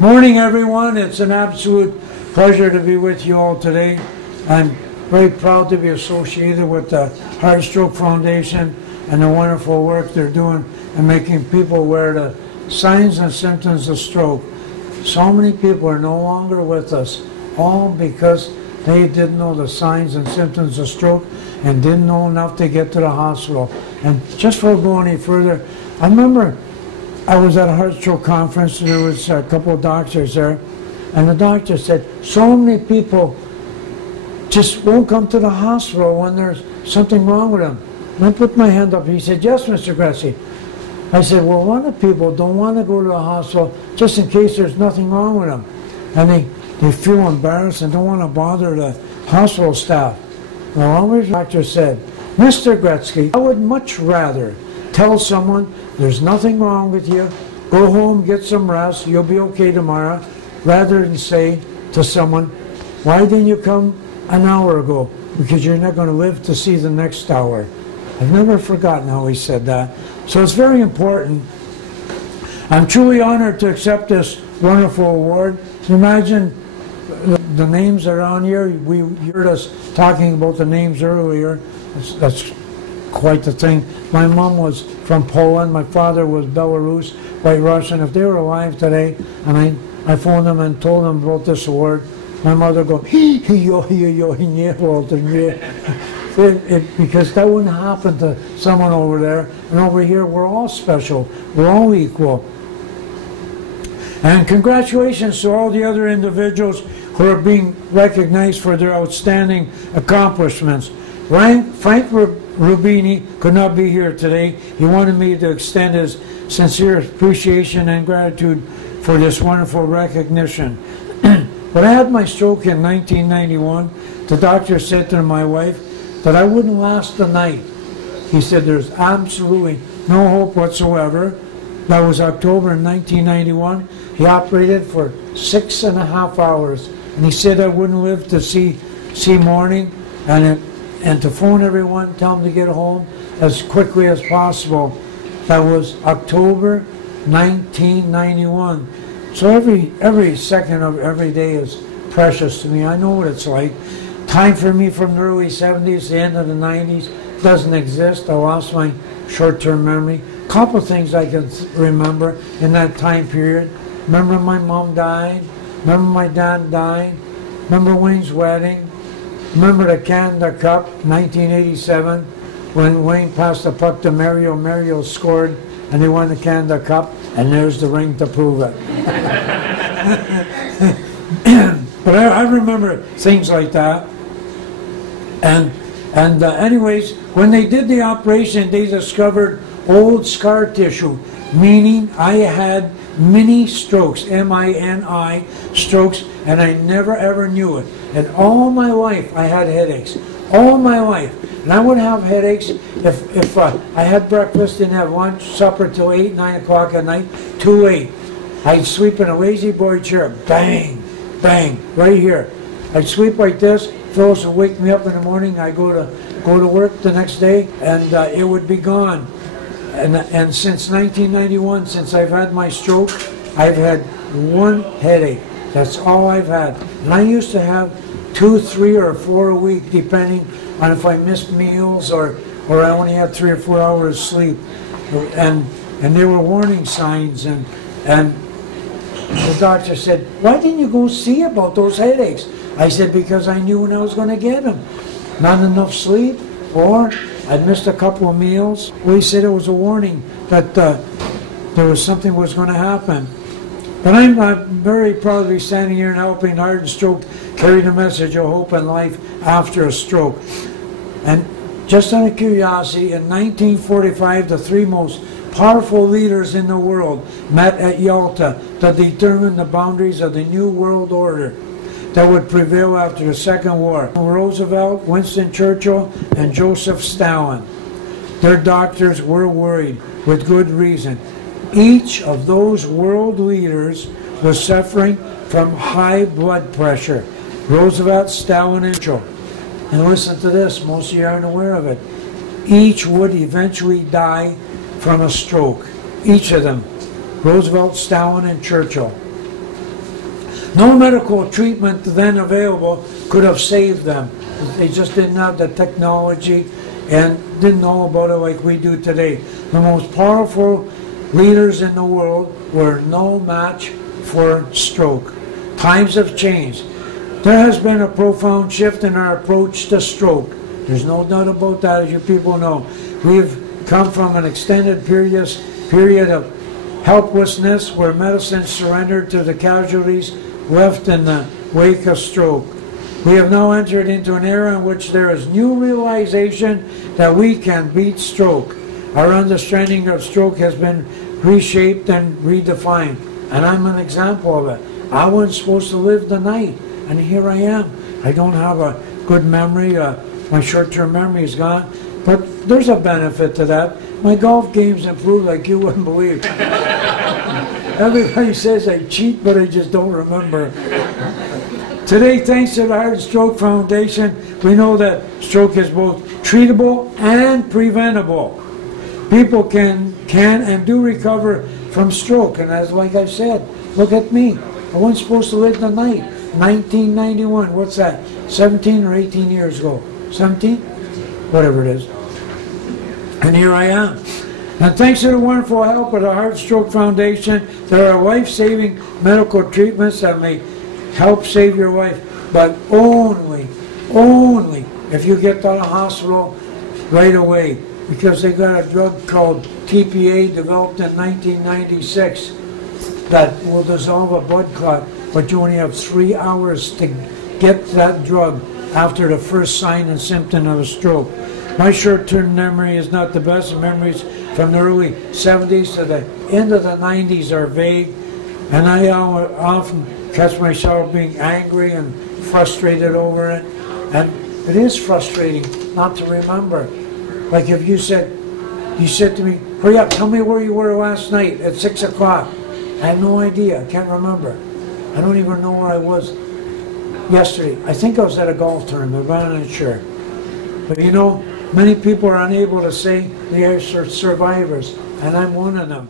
Morning, everyone. It's an absolute pleasure to be with you all today. I'm very proud to be associated with the Heart Stroke Foundation and the wonderful work they're doing and making people aware of the signs and symptoms of stroke. So many people are no longer with us, all because they didn't know the signs and symptoms of stroke and didn't know enough to get to the hospital. And just before going any further, I remember I was at a heart stroke conference and there was a couple of doctors there, and the doctor said, so many people just won't come to the hospital when there's something wrong with them. And I put my hand up. He said, yes, Mr. Gretzky. I said, well, a lot of people don't want to go to the hospital just in case there's nothing wrong with them. And they feel embarrassed and don't want to bother the hospital staff. Well, always the doctor said, Mr. Gretzky, I would much rather tell someone there's nothing wrong with you, go home, get some rest, you'll be okay tomorrow, rather than say to someone, why didn't you come an hour ago? Because you're not going to live to see the next hour. I've never forgotten how he said that. So it's very important. I'm truly honored to accept this wonderful award. Imagine the names that are on here. We heard us talking about the names earlier. That's quite the thing. My mom was from Poland. My father was Belarus, White Russian. If they were alive today, and I phoned them and told them about this award, my mother would go, because that wouldn't happen to someone over there. And over here, we're all special. We're all equal. And congratulations to all the other individuals who are being recognized for their outstanding accomplishments. Frank Rubini could not be here today. He wanted me to extend his sincere appreciation and gratitude for this wonderful recognition. When I had my stroke in 1991, the doctor said to my wife that I wouldn't last the night. He said there's absolutely no hope whatsoever. That was October 1991. He operated for 6.5 hours, and he said I wouldn't live to see morning, and to phone everyone, tell them to get home as quickly as possible. That was October 1991. So every second of every day is precious to me. I know what it's like. Time for me from the early 70s, the end of the 90s, doesn't exist. I lost my short-term memory. A couple of things I can remember in that time period. Remember my mom died. Remember my dad died. Remember Wayne's wedding. Remember the Canada Cup, 1987, when Wayne passed the puck to Mario. Mario scored, and they won the Canada Cup, and there's the ring to prove it. But I remember things like that. And anyways, when they did the operation, they discovered old scar tissue, meaning I had mini strokes, M-I-N-I, strokes, and I never ever knew it. And all my life I had headaches, all my life. And I would have headaches if I had breakfast, didn't have lunch, supper till 8, 9 o'clock at night, too late. I'd sleep in a lazy boy chair, bang, bang, right here. I'd sleep like this. Phyllis would wake me up in the morning. I'd go to work the next day, and it would be gone. And since 1991, since I've had my stroke, I've had one headache. That's all I've had. And I used to have 2, 3, or 4 a week, depending on if I missed meals or I only had 3 or 4 hours sleep. And there were warning signs. And the doctor said, why didn't you go see about those headaches? I said, because I knew when I was going to get them. Not enough sleep, or I'd missed a couple of meals. Well, he said it was a warning that there was something was going to happen. But I'm very proud to be standing here and helping Heart and Stroke carry the message of hope and life after a stroke. And just out of curiosity, in 1945, the 3 most powerful leaders in the world met at Yalta to determine the boundaries of the new world order that would prevail after the Second War. Roosevelt, Winston Churchill, and Joseph Stalin. Their doctors were worried, with good reason. Each of those world leaders was suffering from high blood pressure. Roosevelt, Stalin, and Churchill. And listen to this, most of you aren't aware of it. Each would eventually die from a stroke. Each of them. Roosevelt, Stalin, and Churchill. No medical treatment then available could have saved them. They just didn't have the technology and didn't know about it like we do today. The most powerful leaders in the world were no match for stroke. Times have changed. There has been a profound shift in our approach to stroke. There's no doubt about that, as you people know. We've come from an extended period of helplessness where medicine surrendered to the casualties left in the wake of stroke. We have now entered into an era in which there is new realization that we can beat stroke. Our understanding of stroke has been reshaped and redefined, and I'm an example of it. I wasn't supposed to live the night, and here I am. I don't have a good memory. My short-term memory is gone, but there's a benefit to that. My golf game's improved like you wouldn't believe. Everybody says I cheat, but I just don't remember. Today, thanks to the Heart and Stroke Foundation, we know that stroke is both treatable and preventable. People can and do recover from stroke, and as like I said, look at me. I wasn't supposed to live the night. 1991, what's that? 17 or 18 years ago. 17? Whatever it is. And here I am. And thanks to the wonderful help of the Heart and Stroke Foundation, there are life-saving medical treatments that may help save your life, but only if you get to the hospital right away, because they got a drug called TPA developed in 1996 that will dissolve a blood clot, but you only have 3 hours to get that drug after the first sign and symptom of a stroke. My short-term memory is not the best. Memories from the early 70s to the end of the 90s are vague, and I often catch myself being angry and frustrated over it. And it is frustrating not to remember. Like if you said to me, hurry up, tell me where you were last night at 6 o'clock. I have no idea. I can't remember. I don't even know where I was yesterday. I think I was at a golf tournament, but I'm not sure. But you know, many people are unable to say they are survivors, and I'm one of them.